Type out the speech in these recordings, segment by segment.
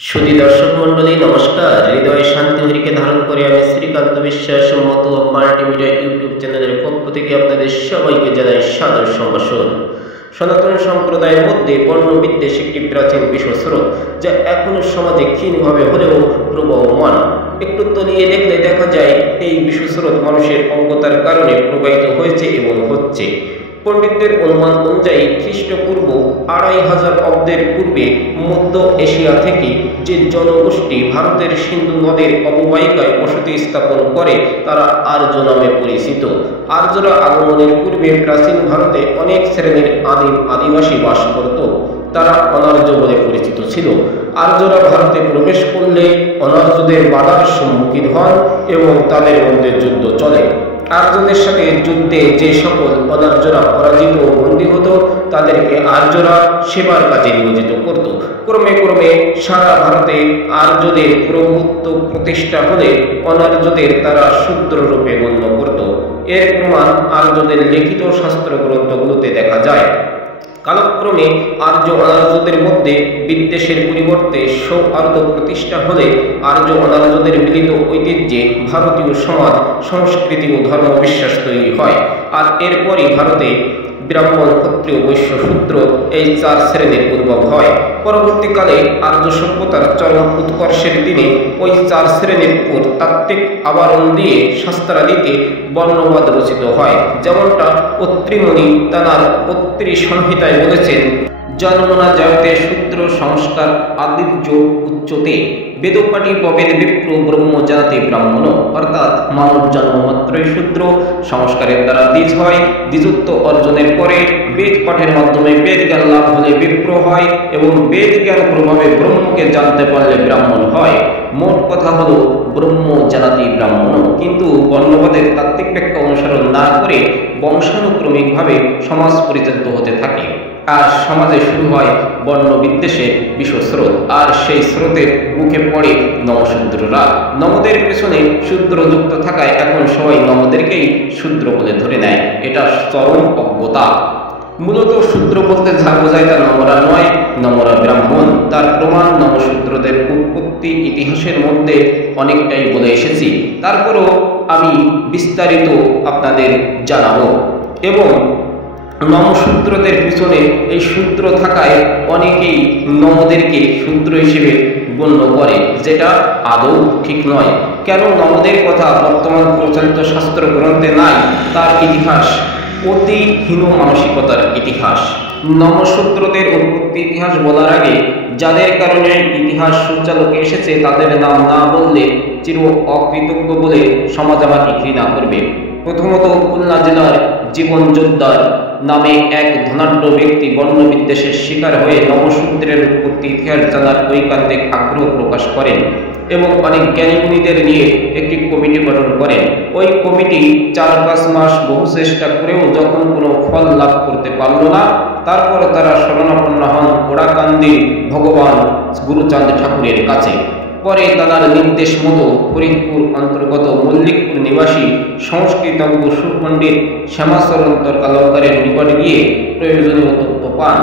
সুধী দর্শক মন্ডলী নমস্কার। হৃদয় শান্তি হরিকে ধারণ করে আমি শ্রীকান্ত বিশ্বাস মতো মাল্টিমিডিয়া ইউটিউব চ্যানেলের পক্ষ থেকে আপনাদের সবাইকে জানাই সাদর সম্ভাষণ। সনাতন সম্প্রদায়ের মধ্যে বর্ণবিদ্বেষ একটি প্রাচীন বিষস্রোত, যা এখনো সমাজে ক্ষীণভাবে হলেও প্রবহমান। একটু তলিয়ে দেখলে দেখা যায় এই বিষস্রোত মানুষের অজ্ঞতার কারণে প্রবাহিত হয়েছে এবং হচ্ছে। পণ্ডিতদের অনুমান অনুযায়ী খ্রিস্টপূর্ব 2500 অব্দের পূর্বে মধ্য এশিয়া থেকে যে জনগোষ্ঠী ভারতের সিন্ধু নদের অববাহিকায় বসতি স্থাপন করে তারা আর্য নামে পরিচিত। আর্যরা আগমনের পূর্বে প্রাচীন ভারতে অনেক শ্রেণীর আদিবাসী বাস করত। তারা অনার্য বলে পরিচিত ছিল। আর্যরা ভারতে প্রবেশ করলে অনার্যদের বাধার সম্মুখীন হন এবং তাদের মধ্যে যুদ্ধ চলে। আর্যদের সাথে যুদ্ধে যে সকল অনার্যরা পরাজিত ও বন্দী হতো তাদেরকে আর্যরা সেবার কাজে নিয়োজিত করত। ক্রমে ক্রমে সারা ভারতে আর্যদের প্রভুত্ব প্রতিষ্ঠা হলে অনার্যদের তারা শূদ্র রূপে গণ্য করত। এর প্রমাণ আর্যদের লিখিত শাস্ত্র গ্রন্থগুলোতে দেখা যায়। কালক্রমে আর্য অনার্যদের মধ্যে বিদ্বেষের পরিবর্তে সৌহার্দ্য প্রতিষ্ঠা হলে আর্য অনার্যদের মিলিত ঐতিহ্যে ভারতীয় সমাজ, সংস্কৃতি ও ধর্ম বিশ্বাস তৈরি হয়। আর এরপরই ভারতে ব্রাহ্মণ, ক্ষত্রিয়, বৈশ্য, শূদ্র এই 4 শ্রেণীর উদ্ভব হয়। পরবর্তীকালে আর্য সভ্যতার চরম উৎকর্ষের দিনে ওই 4 শ্রেণীর উপর তাত্ত্বিক আবরণ দিয়ে শাস্ত্রাদিতে বর্ণবাদ রচিত হয়। যেমনটা অত্রিমুনি তাঁর অত্রি সংহিতায় বলেছেন, জন্মনা জয়তে শূদ্র সংস্কার আদির্য উচ্চতে বেদপাটি পবেদ বিপ্র ব্রহ্ম জানাতে ব্রাহ্মণ। অর্থাৎ মানব জন্ম মাত্রই শূদ্র, সংস্কারের দ্বারা দ্বিজ হয়, দ্বিজত্ব অর্জনের পরে বেদ পাঠের মাধ্যমে বেদ জ্ঞান লাভ হলে বিপ্র হয় এবং বেদ জ্ঞান প্রভাবে ব্রহ্মকে জানতে পারলে ব্রাহ্মণ হয়। মোট কথা হলো ব্রহ্ম জানাতে ব্রাহ্মণ। কিন্তু বর্ণবাদের তাত্ত্বিক ব্যাখ্যা অনুসরণ না করে বংশানুক্রমিকভাবে সমাজ পরিচালিত হতে থাকে। আর সমাজে শুরু হয় বর্ণ বিদ্বেষের বিষস্রোত। আর সেই স্রোতের মুখে পড়ে নমশূদ্ররা। নমদের পেছনে শূদ্র যুক্ত থাকায় এখন সবাই নমদেরকেই শূদ্র বলে ধরে নেয়। এটা চরম অজ্ঞতা। মূলত শূদ্র বলতে যা বোঝায় তা নমরা নয়, নমরা ব্রাহ্মণ। তার প্রমাণ নমশূদ্রদের উৎপত্তি ইতিহাসের মধ্যে অনেকটাই বলে এসেছি। তারপরও আমি বিস্তারিত আপনাদের জানাবো। এবং নমশূদ্রদের পিছনে এই শূদ্র থাকায় অনেকেই নমদেরকে শূদ্র হিসেবে গণ্য করে, যেটা আদৌ ঠিক নয়। কেন নমদের কথা বর্তমান প্রচলিত শাস্ত্র গ্রন্থে নাই? তার ইতিহাস অতি হীন মানসিকতার ইতিহাস। নমশূদ্রদের উৎপত্তি ইতিহাস বলার আগে যাদের কারণে ইতিহাস সূচালোকে এসেছে তাদের নাম না বললে চির অকৃতজ্ঞ বলে সমাজ আমাকে ঘৃণা করবে। প্রথমত, খুলনা জেলার জীবন যোদ্ধার নামে এক ধনাঢ্য ব্যক্তি বর্ণবিদ্বেষের শিকার হয়ে নমশূদ্রের উৎপত্তি ইতিহাস জানার ঐকান্তিক আগ্রহ প্রকাশ করেন এবং অনেক জ্ঞানীগুণীদের নিয়ে একটি কমিটি গঠন করেন। ওই কমিটি 4-5 মাস বহু চেষ্টা করেও যখন কোনো ফল লাভ করতে পারল না, তারপর তারা শরণাপন্ন হন ওড়াকান্দির ভগবান গুরুচাঁদ ঠাকুরের কাছে। পরে তাঁর নির্দেশ মতো ফরিদপুর অন্তর্গত মল্লিকপুর নিবাসী সংস্কৃতজ্ঞ সুপণ্ডিত শ্যামাচরণ তর্কালঙ্কারের নিকট গিয়ে প্রয়োজনীয় তথ্য পান।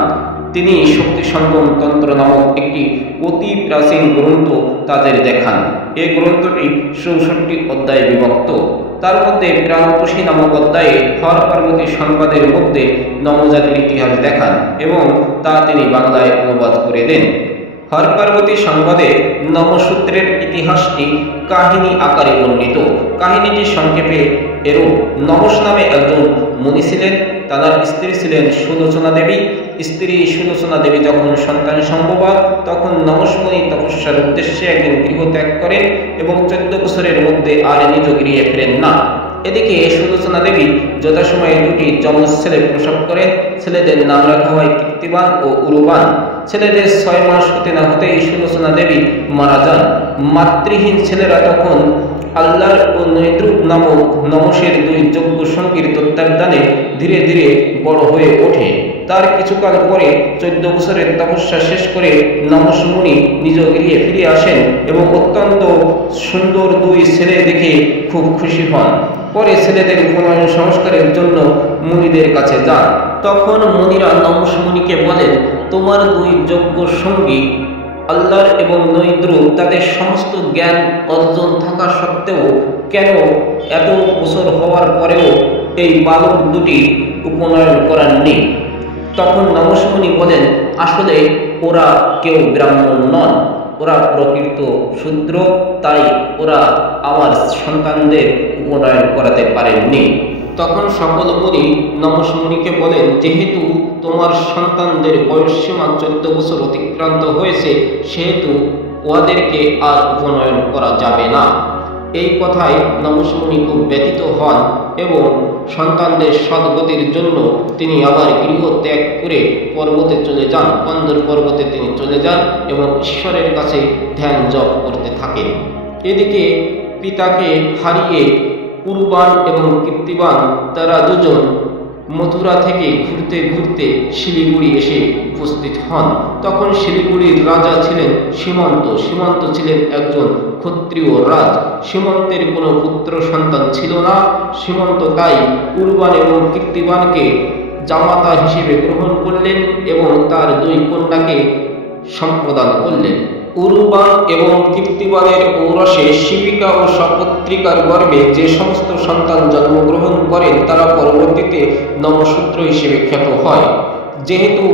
তিনি শক্তি সঙ্গম তন্ত্র নামক একটি অতি প্রাচীন গ্রন্থ তাদের দেখান। এই গ্রন্থটি 64 অধ্যায়ে বিভক্ত। তার মধ্যে প্রাণতোষী নামক অধ্যায়ে হর পার্বতী সংবাদের মধ্যে নমজাতির ইতিহাস দেখান এবং তা তিনি বাংলায় অনুবাদ করে দেন। হর পার্বতী সংবাদে নমশূদ্রের ইতিহাসটি কাহিনী আকারে বর্ণিত। কাহিনীটি সংক্ষেপে এরূপ: নমস নামে একজন মুনি ছিলেন। তার স্ত্রী ছিলেন সুলোচনা দেবী। স্ত্রী সুলোচনা দেবী যখন সন্তান সম্ভবা তখন নমস মুনি তপস্যার উদ্দেশ্যে একদিন গৃহ ত্যাগ করেন এবং 14 বছরের মধ্যে আর নিজ গৃহে ফেরেন না। এদিকে সুলোচনা দেবী যথাসময়ে 2টি যমজ ছেলে প্রসব করেন। ছেলেদের নাম রাখা হয় কীর্তিবান ও উরুবান। ছেলেদের 6 মাস হতে না হতেই সুলোচনা দেবী মারা যান। মাতৃহীন ছেলেরা তখন আল্লাহর ও নৈদ্রুপ নামক নমসের 2 যোগ্য সঙ্গীর তত্ত্বাবধানে ধীরে ধীরে বড় হয়ে ওঠে। তার কিছুকাল পরে 14 বছরের তপস্যা শেষ করে নমস মুনি নিজ গৃহে ফিরে আসেন এবং অত্যন্ত সুন্দর 2 ছেলে দেখে খুব খুশি হন। পরে ছেলেদের উপনয়ন সংস্কারের জন্য মুনিদের কাছে যান। তখন মুনিরা নমস মুনিকে বলেন, তোমার 2 যোগ্য সঙ্গী আল্লাহর এবং নৈদ্রুপ তাদের সমস্ত জ্ঞান অর্জন থাকা সত্ত্বেও কেন এত বছর হওয়ার পরেও এই বালক দুটি উপনয়ন করাননি? তখন নমস্মুনি বলেন, আসলে ওরা কেউ ব্রাহ্মণ নন, ওরা প্রকৃত শূদ্র, তাই ওরা আমার সন্তানদের উপনয়ন করাতে পারেননি। তখন সকল মুনি নমস্মুনিকে বলেন, যেহেতু তোমার সন্তানদের বয়সসীমা 14 বছর অতিক্রান্ত হয়েছে, সেহেতু ওদেরকে আর উপনয়ন করা যাবে না। এই কথায় নমস্মুনি খুব ব্যথিত হন এবং সন্তানদের সদ্গতির জন্য তিনি আবার গৃহ ত্যাগ করে পর্বতে চলে যান। কন্দর পর্বতে তিনি চলে যান এবং ঈশ্বরের কাছে ধ্যান জপ করতে থাকেন। এদিকে পিতাকে হারিয়ে উরুবান এবং কীর্তিবান তারা দুজন মথুরা থেকে ঘুরতে ঘুরতে শিলিগুড়ি এসে উপস্থিত হন। তখন শিলিগুড়ির রাজা ছিলেন সীমন্ত। সীমন্ত ছিলেন একজন ক্ষত্রিয় রাজ। সীমন্তের কোনো পুত্র সন্তান ছিল না। সীমন্ত তাই উরুবান এবং কীর্তিবানকে জামাতা হিসেবে গ্রহণ করলেন এবং তার 2 কন্যাকে সম্প্রদান করলেন। উরুবান এবং কীর্তিবানের ঔরসে শিবিকা ও সপত্রিকার গর্ভে যে সমস্ত সন্তান জন্মগ্রহণ করেন তারা পরবর্তীতে নমশূদ্র হিসেবে খ্যাত হয়। যেহেতু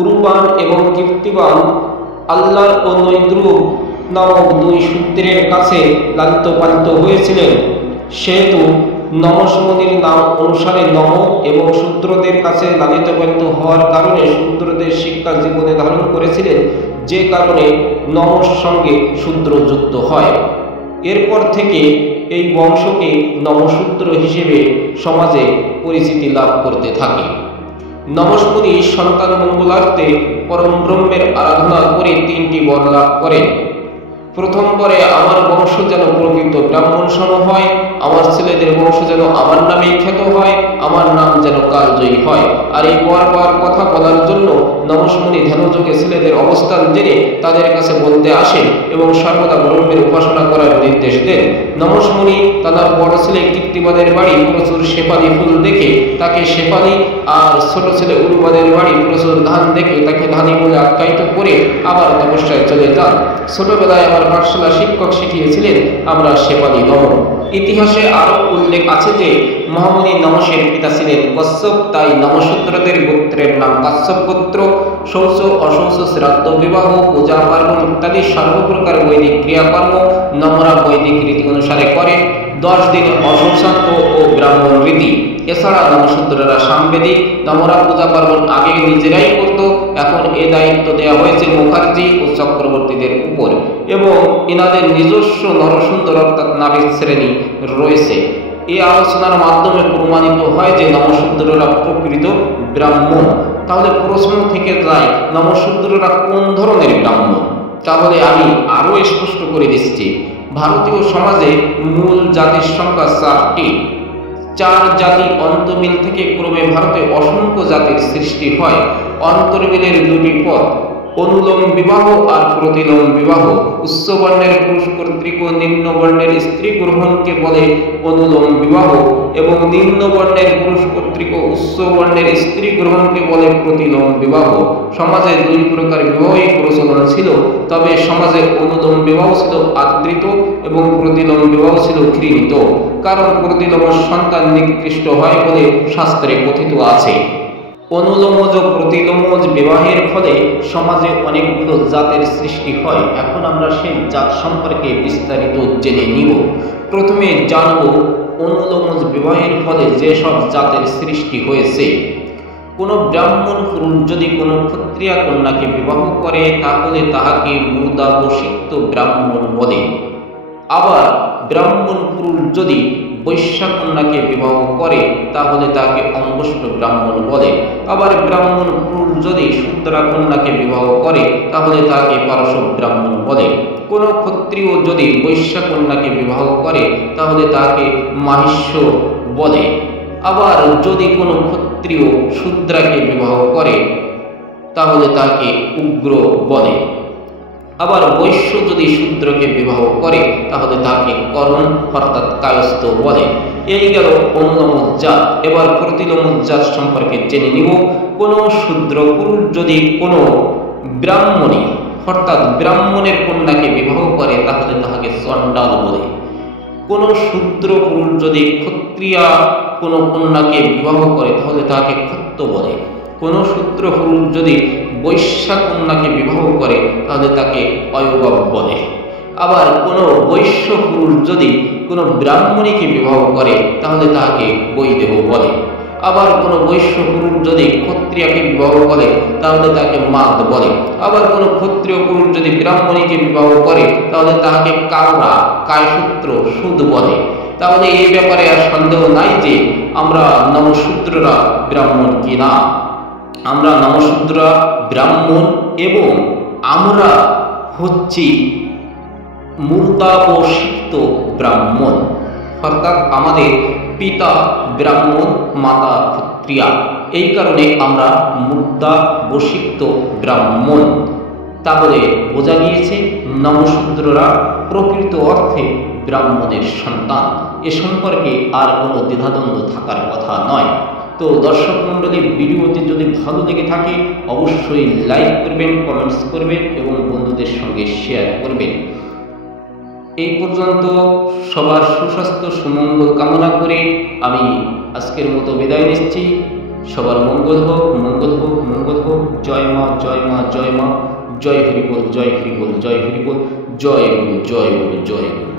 উরুবান এবং কীর্তিবান আল্লাহর ও নৈদ্রুপ নামক 2 শূদ্রের কাছে লালিত পালিত হয়েছিলেন, সেহেতু নমস্মুনির নাম অনুসারে নম এবং শূদ্রদের কাছে লালিত পালিত হওয়ার কারণে শূদ্রদের শিক্ষা জীবনে ধারণ করেছিলেন, যে কারণে নমর সঙ্গে শূদ্র যুক্ত হয়। এরপর থেকে এই বংশকে নমশূদ্র হিসেবে সমাজে পরিচিতি লাভ করতে থাকে। নমস্মুনি সন্তান মঙ্গলার্থে পরম ব্রহ্মের আরাধনা করে 3টি বর লাভ করেন। প্রথম বরে, আমার বংশ যেন প্রকৃত ব্রাহ্মণ সম হয়, আমার ছেলেদের বংশ যেন আমার নামে খ্যাত হয়, আমার নাম যেন কালজয়ী হয়। আর এই বর পাওয়ার কথা বলার জন্য নমস্মুনি ধ্যানযোগে ছেলেদের অবস্থান জেনে তাদের কাছে বলতে আসেন এবং সর্বদা ব্রহ্মের উপাসনা করার নির্দেশ দেন। নমস্মুনি তার বড় ছেলে কীর্তিবানের বাড়ি প্রচুর শেফালি ফুল দেখে তাকে শেফালি, আর ছোট ছেলে উরুবানের বাড়ি প্রচুর ধান দেখে তাকে ধানী বলে আখ্যায়িত করে আবার তপস্যায় চলে যান। ছোটবেলায় আমার পাঠশালা শিক্ষক শিখিয়েছিলেন, আমরা শেফালি নম। ইতিহাসে আরো উল্লেখ আছে যে মহামুনি নমসের পিতা ছিলেন কশ্যপ, তাই নমশূদ্রদের গোত্রের নাম কাশ্যপ গোত্র। শৌচ অশৌচ শ্রাদ্ধ বিবাহ পূজা পার্বণ ইত্যাদি সর্বপ্রকার বৈদিক ক্রিয়াকর্ম নমরা বৈদিক রীতি অনুসারে করে। 10 দিন অশৌচান্ত ও ব্রাহ্মণ রীতি। এছাড়া নমশূদ্ররা সামবেদী। নমরা পূজা পার্বণ আগে নিজেরাই করত, এখন এ দায়িত্ব দেওয়া হয়েছে মুখার্জি ও চক্রবর্তীদের উপর এবং এনাদের নিজস্ব নরসুন্দর অর্থাৎ নাবিক শ্রেণী রয়েছে। এই আলোচনার মাধ্যমে প্রমাণিত হয় যে নমশূদ্ররা প্রকৃত ব্রাহ্মণ। তাহলে প্রশ্ন থেকে যায়, নমশূদ্ররা কোন ধরনের ব্রাহ্মণ? তাহলে আমি আরো স্পষ্ট করে দিচ্ছি। ভারতীয় সমাজে মূল জাতির সংখ্যা 4টি। 4 জাতি অন্তর্মিল থেকে ক্রমে ভারতে অসংখ্য জাতির সৃষ্টি হয়। অন্তর্মিলের 2টি পথ, অনুলোম বিবাহ আর প্রতিলোম বিবাহ। উচ্চ বর্ণের পুরুষ কর্তৃক ও নিম্ন বর্ণের স্ত্রী গ্রহণকে বলে অনুলোম বিবাহ এবং নিম্ন বর্ণের পুরুষ কর্তৃক ও উচ্চ বর্ণের স্ত্রী গ্রহণকে বলে প্রতিলোম বিবাহ। সমাজে 2 প্রকার বিবাহই প্রচলন ছিল, তবে সমাজে অনুলোম বিবাহ ছিল আদৃত এবং প্রতিলোম বিবাহ ছিল ঘৃণিত, কারণ প্রতিলোম সন্তান নিকৃষ্ট হয় বলে শাস্ত্রে কথিত আছে। অনুলোমজ প্রতিলোমজ বিবাহের ফলে সমাজে অনেকগুলো জাতের সৃষ্টি হয়। এখন আমরা সেই জাত সম্পর্কে বিস্তারিত জেনে নিব। প্রথমে জানব অনুলোমজ বিবাহের ফলে যেসব জাতের সৃষ্টি হয়েছে। কোনো ব্রাহ্মণ পুরুষ যদি কোনো ক্ষত্রিয়া কন্যাকে বিবাহ করে তাহলে তাহাকে মূর্ধাবশিক্ত ব্রাহ্মণ বলে। আবার ব্রাহ্মণ পুরুষ যদি বৈশ্যা কন্যাকে বিবাহ করে তাহলে তাকে অঙ্গষ্ট ব্রাহ্মণ বলে। আবার ব্রাহ্মণ পুরুষ যদি শূদ্রা কন্যাকে বিবাহ করে তাহলে তাকে পারশব ব্রাহ্মণ বলে। কোনো ক্ষত্রিয় যদি বৈশ্যা কন্যাকে বিবাহ করে তাহলে তাকে মাহিষ্য বলে। আবার যদি কোনো ক্ষত্রিয় শূদ্রাকে বিবাহ করে তাহলে তাকে উগ্র বলে। আবার বৈশ্য যদি শূদ্রকে বিবাহ করে তাহলে তাকে করণ অর্থাৎ কায়স্থ বলে। এই গেল অনুলোমজ জাত। এবার প্রতিলোমজ জাত সম্পর্কে জেনে নিব। কোনো শূদ্র পুরুষ যদি কোনো ব্রাহ্মণী অর্থাৎ ব্রাহ্মণের কন্যাকে বিবাহ করে তাহলে তাহাকে চণ্ডাল বলে। কোনো শূদ্র পুরুষ যদি ক্ষত্রিয়া কোনো কন্যাকে বিবাহ করে তাহলে তাহাকে ক্ষত্র বলে। কোনো শূদ্র পুরুষ যদি বৈশ্যা কন্যাকে বিবাহ করে তাহলে তাকে অয়বব বলে। আবার কোনো বৈশ্য পুরুষ যদি কোনো ব্রাহ্মণীকে বিবাহ করে তাহলে তাহাকে বৈদেহ বলে। আবার কোনো বৈশ্য পুরুষ যদি ক্ষত্রিয়াকে বিবাহ করে তাহলে তাকে মাদ বলে। আবার কোনো ক্ষত্রিয় পুরুষ যদি ব্রাহ্মণীকে বিবাহ করে তাহলে তাহাকে কাউরা, কায়সূত্র, সুদ বলে। তাহলে এই ব্যাপারে আর সন্দেহ নাই যে আমরা নমশূদ্ররা ব্রাহ্মণ কিনা। আমরা নমশূদ্ররা ব্রাহ্মণ এবং আমরা হচ্ছি মুর্দাবশিক্ত ব্রাহ্মণ, অর্থাৎ আমাদের পিতা ব্রাহ্মণ, মাতা ক্ষত্রিয়া। এই কারণে আমরা মুর্দাবশিক্ত ব্রাহ্মণ। তাহলে বোঝা গিয়েছে নমশূদ্ররা প্রকৃত অর্থে ব্রাহ্মণের সন্তান। এ সম্পর্কে আর কোনো দ্বিধাদ্বন্দ্ব থাকার কথা নয়। তো দর্শক মণ্ডলী, ভিডিওটি যদি ভালো লেগে থাকে অবশ্যই লাইক করবেন, কমেন্টস করবেন এবং বন্ধুদের সঙ্গে শেয়ার করবেন। এই পর্যন্ত সবার সুস্বাস্থ্য সুমঙ্গল কামনা করে আমি আজকের মতো বিদায় নিচ্ছি। সবার মঙ্গল হোক, মঙ্গল হোক, মঙ্গল হোক। জয় মা, জয় মা, জয় মা। জয় হরি বল, জয় হরি বল, জয় হরি বল। জয় গুরু, জয় গুরু, জয় গুরু।